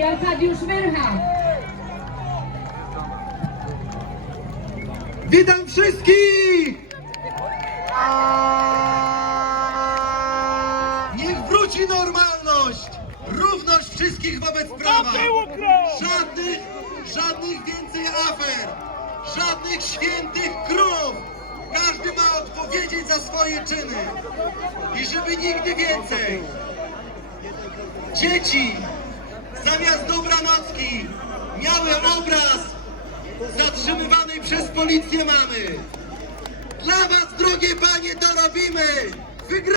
i Arkadiusz Wyrcha. Witam wszystkich! Niech wróci normalność! Równość wszystkich wobec prawa! Żadnych, żadnych więcej afer! Żadnych świętych krów! Każdy ma odpowiedzieć za swoje czyny! I żeby nigdy więcej! Dzieci, zamiast dobranocki miały obraz zatrzymywanej przez policję mamy! Dla was, drogie panie, to robimy! Wygra